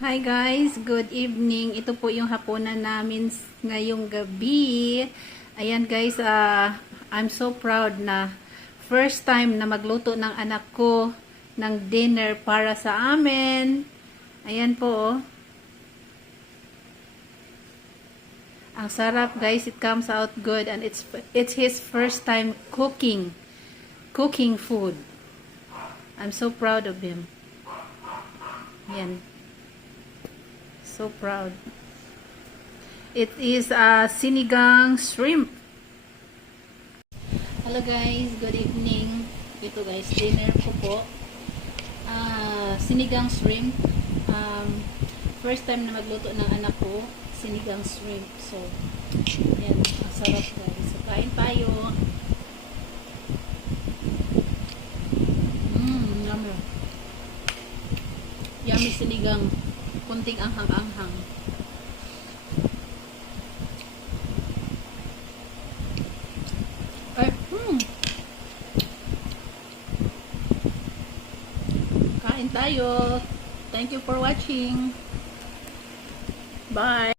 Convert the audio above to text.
Hi guys, good evening. Ito po yung hapunan namin ngayong gabi. Ayan guys, ah, I'm so proud na first time na magluto ng anak ko ng dinner para sa amin. Ayan po oh. Ang sarap guys, it comes out good and it's it's his first time cooking cooking food. I'm so proud of him. Yan. So proud. It is a sinigang shrimp. Hello guys, good evening. Ito guys, dinner ko po. Ah, sinigang shrimp. Um, first time na magluto ng anak ko, sinigang shrimp. So, yan, ang sarap guys. So, kain tayo. Mmm, yummy. Yummy sinigang. Kunting anghang-anghang. Ay, hmm. Kain tayo. Thank you for watching. Bye.